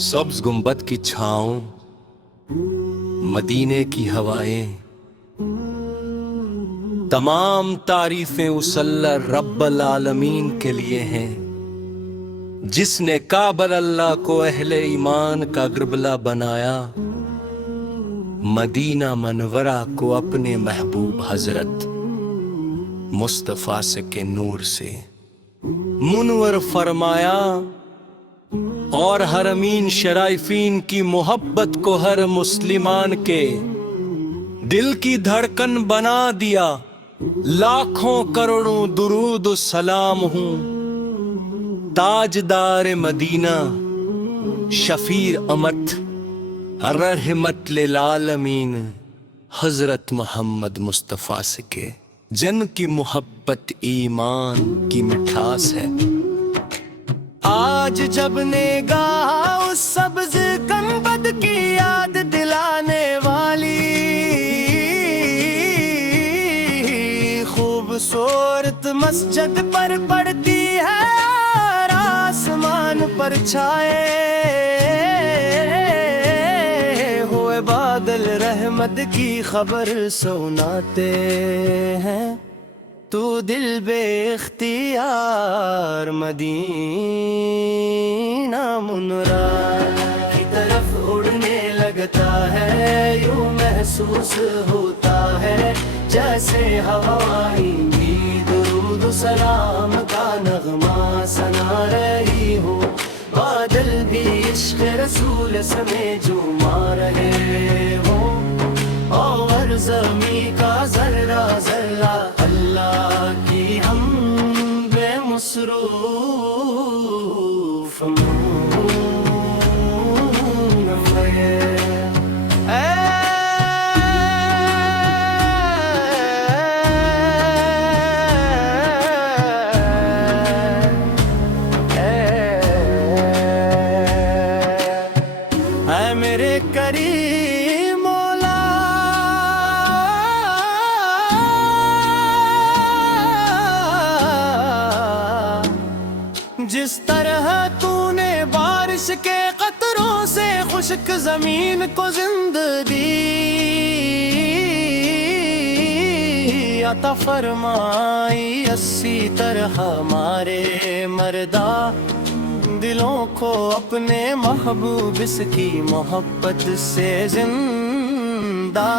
سبز گنبد کی چھاؤں، مدینے کی ہوائیں، تمام تعریفیں اس اللہ رب العالمین کے لیے ہیں جس نے کعبۃ اللہ کو اہل ایمان کا قبلہ بنایا، مدینہ منورہ کو اپنے محبوب حضرت مصطفیٰ کے نور سے منور فرمایا، اور حرمین شرائفین کی محبت کو ہر مسلمان کے دل کی دھڑکن بنا دیا۔ لاکھوں کروڑوں درود و سلام ہوں تاجدار مدینہ، شفیع امت، رحمت للعالمین حضرت محمد مصطفیٰ سے کے، جن کی محبت ایمان کی مٹھاس ہے۔ آج جب نگاہ اس سبز گنبد کی یاد دلانے والی، خوبصورت مسجد پر پڑتی ہے اور آسمان پر چھائے ہوئے بادل رحمت کی خبر سناتے ہیں، تو دل بے اختیار مدینہ منورہ کی طرف اڑنے لگتا ہے، یوں محسوس ہوتا ہے جیسے ہوائیں بھی درود و سلام کا نغمہ سنا رہی ہو، بادل بھی عشق رسول سمیت جھوما رہے ہوں، اور زمین کا ذرہ ذرہ اللہ کی ہم بے مصروف اے میرے کریم مولا، جس طرح تو نے بارش کے قطروں سے خشک زمین کو زندگی عطا فرمائی، اسی طرح ہمارے مردہ دلوں کو اپنے محبوب اس کی محبت سے زندہ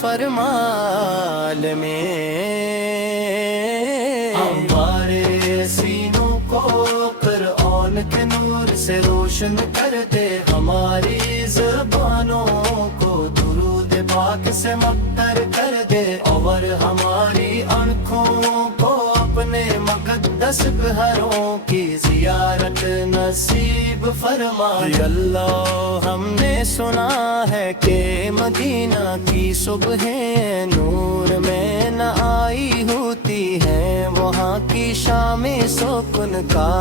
فرما میں ہمارے سینوں کو قرآن کے نور سے روشن کر دے، ہماری زبانوں کو درود پاک سے مقتر کر دے، اور ہماری آنکھوں کو اپنے مقدس گھروں کی زیارت نصیب فرما۔ اللہ ہم نے سنا ہے کہ مدینہ کی صبحیں نور میں نہ آئی ہوتی ہیں، وہاں کی شام سکون کا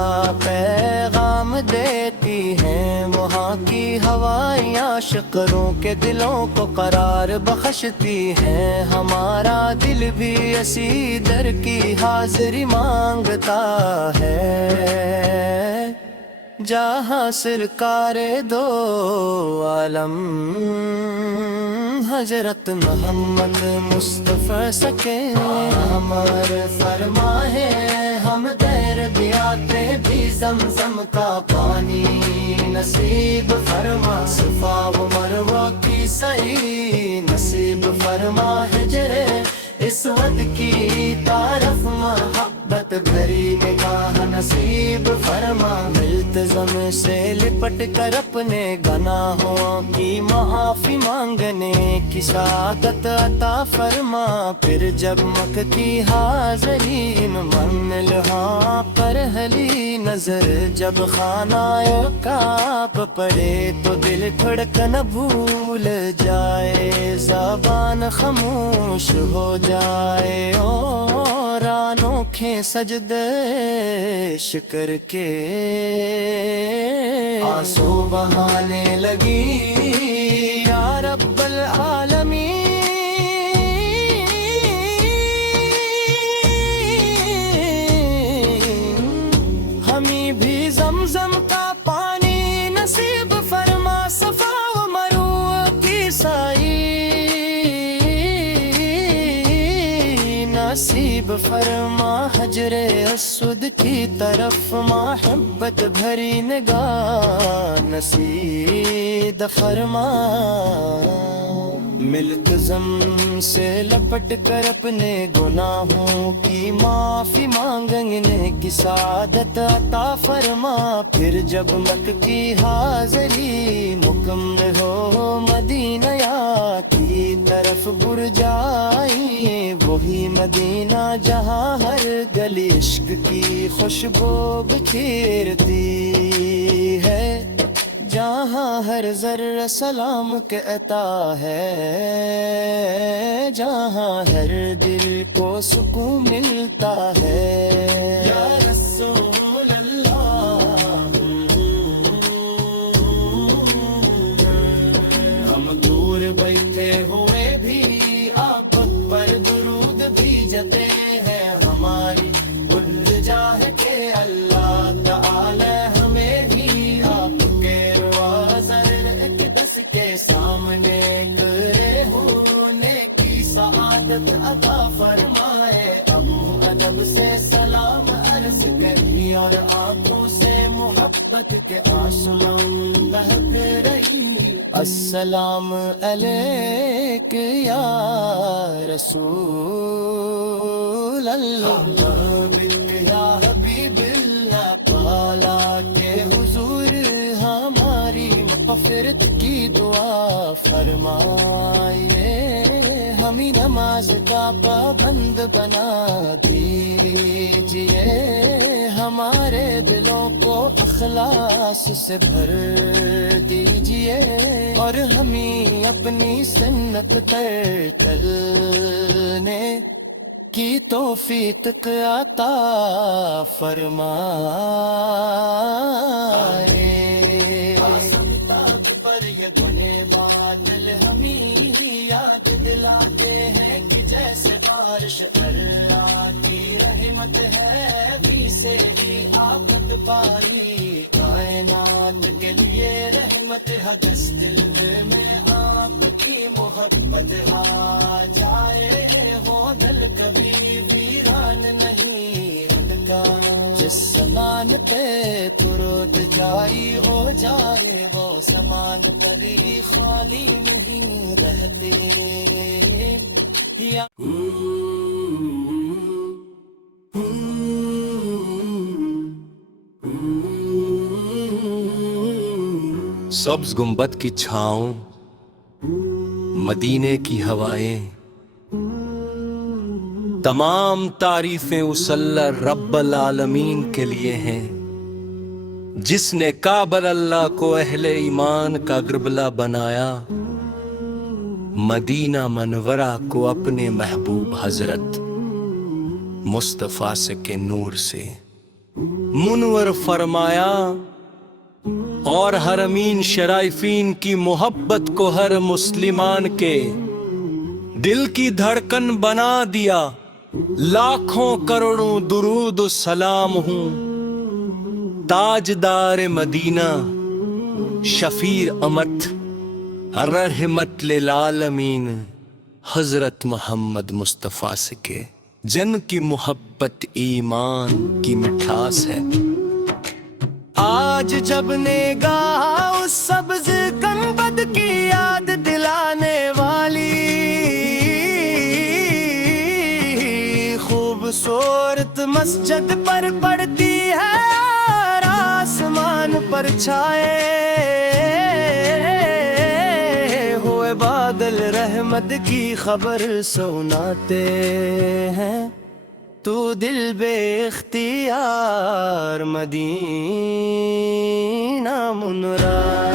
پیغام دیتی ہیں، وہاں کی ہوائیں عاشقوں کے دلوں کو قرار بخشتی ہیں، ہمارا دل بھی اسی در کی حاضری مانگتا ہے، جہاں سرکار دو عالم حضرت محمد مصطفیٰ سکے ہمارے فرما ہے، ہم تیر بھی آتے بھی زمزم کا پانی نصیب فرما، صفا و مروہ کی سعی نصیب فرما، ہجرے اسود کی طرف محبت بھری نگاہ نصیب فرما، التزام سے لپٹ کر اپنے گناہوں کی معافی مانگنے کی سعادت عطا فرما، پھر جب مکتی حاضری منلہاں پر ہلی نظر، جب خانہ کعب پڑے تو دل دھڑکن بھول جائے، زبان خاموش ہو جائے، اور انوکھے سجدے شکر کے آنسو بہانے لگی، یا رب العالمین نصیب فرما حجر اسود کی طرف محبت بھری نگاہ نصیب فرما ملتزم سے لپٹ کر اپنے گناہوں کی معافی مانگنے کی سعادت عطا فرما پھر جب مکہ کی حاضری مکمل ہو مدینہ کی طرف گر جائیں وہی مدینہ جہاں ہر گلی عشق کی خوشبو بکھیرتی ہے جہاں ہر ذرہ سلام کہتا ہے جہاں ہر دل کو سکون ملتا ہے یا رسول اللہ ہم دور بیٹھے ہوئے بھی آپ پر درود بھیجتے ہیں ہماری الجا ہے کہ اللہ تعالی ہمیں بھی آپ کے کے سامنے کرے ہونے کی سعادت عطا فرمائے ابو ادب سے سلام عرض کری اور آنکھوں سے محبت کے آنسو بہک رہی السلام علیک یا رسول اللہ یا حبیب اللہ تعالیٰ کے حضور ہماری مغفرت کی دعا فرمائیے ہمیں نماز کا پابند بنا دیجئے ہمارے دلوں کو اخلاص سے بھر دیجئے اور ہمیں اپنی سنت پر چلنے کی توفیق عطا فرمائے پر یہ گنے بادل ہمیں یاد دلاتے ہیں کہ جیسے بارش اللہ کی رحمت ہے ویسے ہی آفت باری کائنات کے لیے رحمت ہے جس دل میں آپ کی محبت آ جائے وہ دل کبھی ویران نہیں کا جس سامان پہ ترود جاری ہو جائے وہ سامان کبھی خالی نہیں رہتے یا سبز گنبد کی چھاؤں مدینے کی ہوائیں تمام تعریفیں اس اللہ رب العالمین کے لیے ہیں جس نے کعبۃ اللہ کو اہل ایمان کا قبلہ بنایا مدینہ منورہ کو اپنے محبوب حضرت مصطفیٰ کے نور سے منور فرمایا اور حرمین شرائفین کی محبت کو ہر مسلمان کے دل کی دھڑکن بنا دیا لاکھوں کروڑوں درود و سلام ہوں تاجدار مدینہ شفیع امت رحمت للعالمین حضرت محمد مصطفیٰ سے کے جن کی محبت ایمان کی مٹھاس ہے آج جب نگاہ اس سبز گنبد کی یاد دلانے والی خوبصورت مسجد پر پڑتی ہے اور آسمان پر چھائے ہوئے بادل رحمت کی خبر سناتے ہیں تو دل بے اختیار مدینہ منورہ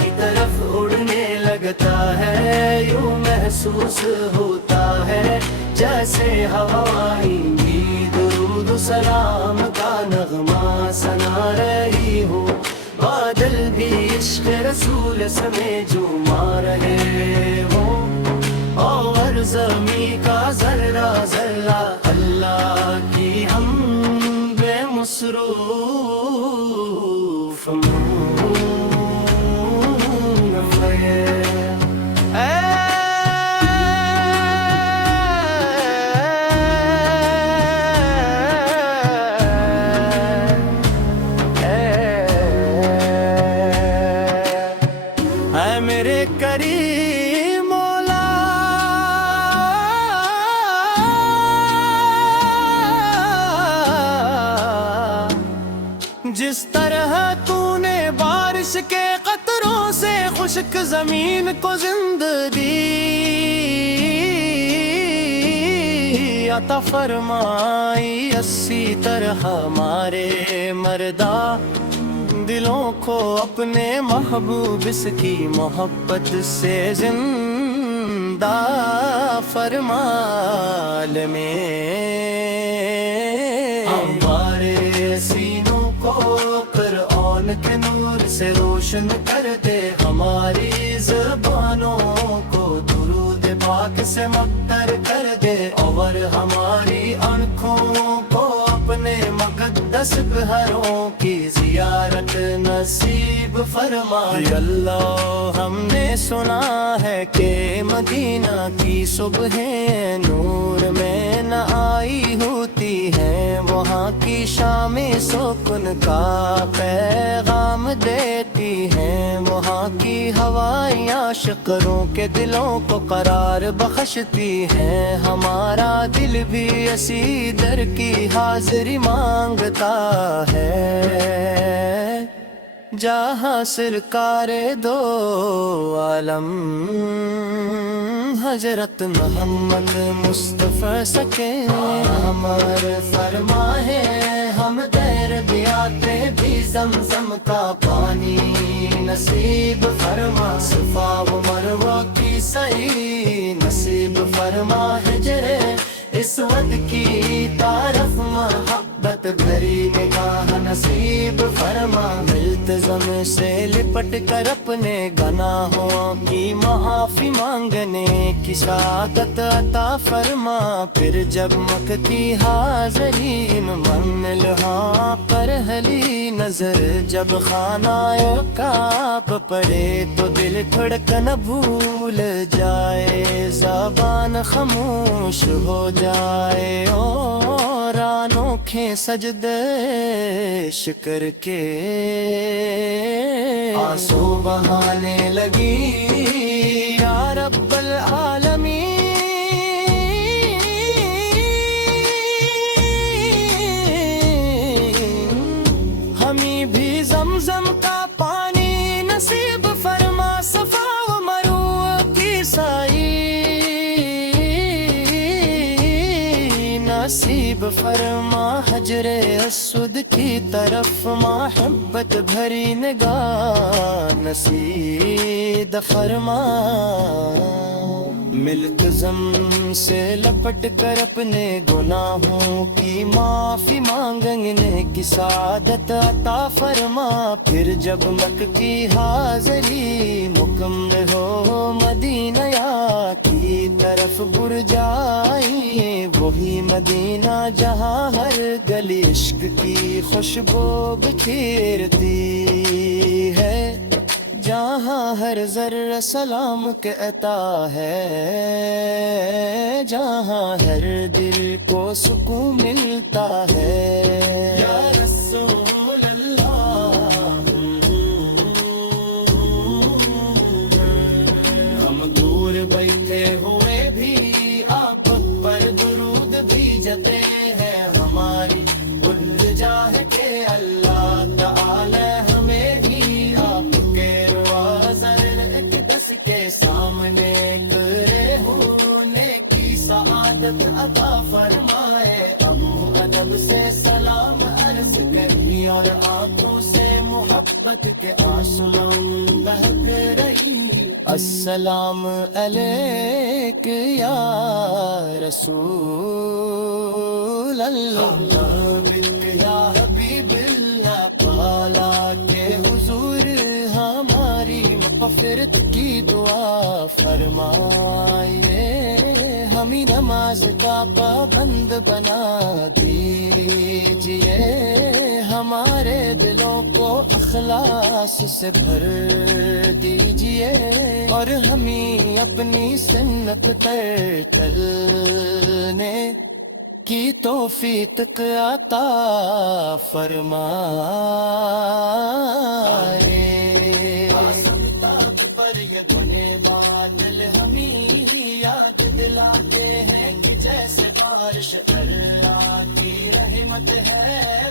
کی طرف اڑنے لگتا ہے یوں محسوس ہوتا ہے جیسے ہوائیں بھی درود و سلام کا نغمہ سنا رہی ہو بادل بھی عشق رسول سمیت جھوما رہے ہو اور زمین کا ذرہ ذرہ اللہ کی ہم بے مصروف جس طرح تو نے بارش کے قطروں سے خشک زمین کو زندگی عطا فرمائی، اسی طرح ہمارے مردہ دلوں کو اپنے محبوب اس کی محبت سے زندہ فرما میں ہمارے سینوں کو قرآن کے نور سے روشن کر دے، ہماری زبانوں کو درود پاک سے مقتر کر دے، اور ہماری آنکھوں کو اپنے مقدس گھروں کی زیارت نصیب فرما۔ اللہ ہم نے سنا ہے کہ مدینہ کی صبحیں نور میں نہ آئی ہوتی ہیں، وہاں کی شامیں سکون کا پیغام دیتی ہیں، وہاں کی ہوائیاں شکروں کے دلوں کو قرار بخشتی ہیں، ہمارا دل بھی اسی در کی حاضری مانگتا ہے، جہاں سرکار دو عالم حضرت محمد مصطفیٰ سکے ہمارے فرما ہے، ہم دیر دیاتے بھی زمزم کا پانی نصیب فرما، صفا و مروہ کی سعی نصیب فرما، ہجر اسود کی طرف محبت بھری نگاہ نصیب فرما، التزام سے لپٹ کر اپنے گناہوں کی معافی مانگنے کی سعادت عطا فرما، پھر جب مکتی حاضری منلہاں پر ہلی نظر، جب خانہ کعب پڑے تو دل دھڑکن بھول جائے، زبان خاموش ہو جائے، اور انوکھے سجدے شکر کے آنسو بہانے لگی، یا رب العالمین ہمیں بھی زمزم کا پانی نصیب فرما، صفا و مروہ کی سائی نصیب فرما، حجر اسود کی طرف محبت بھری نگاہ نصیب فرما، ملتزم سے لپٹ کر اپنے گناہوں کی معافی مانگنے کی سعادت عطا فرما، پھر جب مکہ کی حاضری مکمل ہو مدینہ کی طرف بر جائیے، وہی مدینہ جہاں ہر گلی عشق کی خوشبو بکھیرتی ہے، جہاں ہر ذرہ سلام کے عطا ہے، جہاں ہر دل کو سکون ملتا ہے، یا رسول اللہ ہم دور بیٹھے ہوئے بھی آپ پر درود بھیجتے ہیں، ہماری الجا ہے کہ اللہ تعالی ہمیں بھی آپ کے کے سامنے کرے ہونے کی سعادت عطا فرمائے، ابو ادب سے سلام عرض کری اور آنکھوں سے محبت کے آنسو بہک رہی، السلام علیک یا رسول اللہ، یا حبیب اللہ، پالا کے حضور ہماری مغفرت کی دعا فرمائیے، ہمیں نماز کا پابند بنا دیجئے، ہمارے دلوں کو اخلاص سے بھر دیجئے، اور ہمیں اپنی سنت پر چلنے کی توفیق عطا فرمائے، پر یہ گنے بادل ہمیں یاد دلاتے ہیں کہ جیسے بارش اللہ کی رحمت ہے،